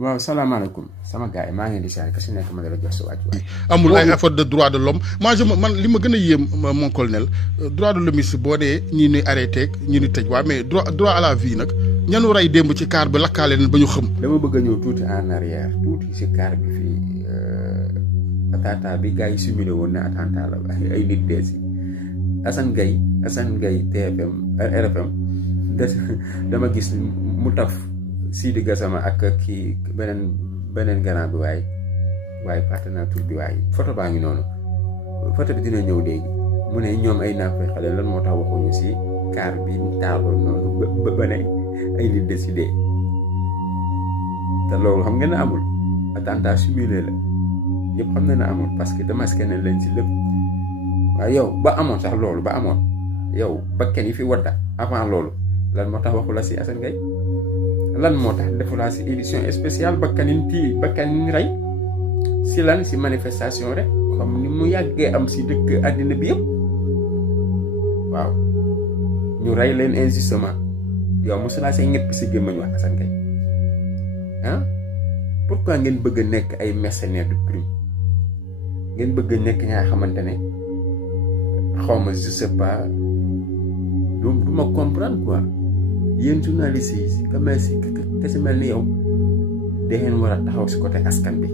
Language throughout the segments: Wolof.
waaw salaamaaleykum sama gars yi maa ngi leen di siyaare ku si nekk ma dala jox sa wàccuwaay. amul ay affaire de droit de l'homme man li ma gën a yéem mon colonel droit de l'homme boo dee ñii ni arrêté ñii ni tëj waaw mais droit à la vie nag ñanu rey démb ci kaar bi lakkaale leen ba ñu xëm. dama bëgg a ñëw tuuti en arrière tuuti si kaar bi fii attentat bi gars yi simulé woon na attentat la ay nit dee si Assane Gueye TFM RFM dama gis mu taf Sidi Gassama ak kii beneen grand bi waaye partenaire tur bi waaye photo baa ngi noonu photo bi dina ñëw léegi mu ne ñoom ay naafee xale lan moo tax waxuñu si kaar bi taaloon noonu ba ne ay nit décidé te loolu xam ngeen ne amul attentat simulé la ñëpp xam na ne amul parce que démasqué nañ leen si lépp waaye yow ba amoon sax loolu ba amoon yow bakken yi fi wadda avant loolu lan moo tax waxu la si Assane Gueye lan moo tax defulaa si édition spéciale bakkanin rey si lan si manifestation rek comme ni mu yàggee am si dëkk àddina bi yëpp waaw ñu rey leen injustement yow mosulaa see ñëpp si gémmañ wax Assane Gueye ah pourquoi ngeen bëgg a nekk ay mercenaires de prime ngeen bëgg a nekk ñaa xamante ne xawma je sais pas du ma comprendre quoi yéen journalistes yi comme si mel ni yow da ngeen war a taxaw si côté askan bi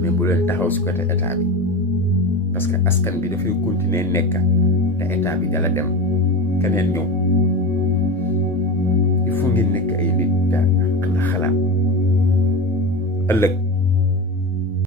mais bu leen taxaw si côté état bi parce que askan bi dafay continuer nekk te état bi dala dem keneen ñëw il faut ngeen nekk ay nit da xalaat ëllëg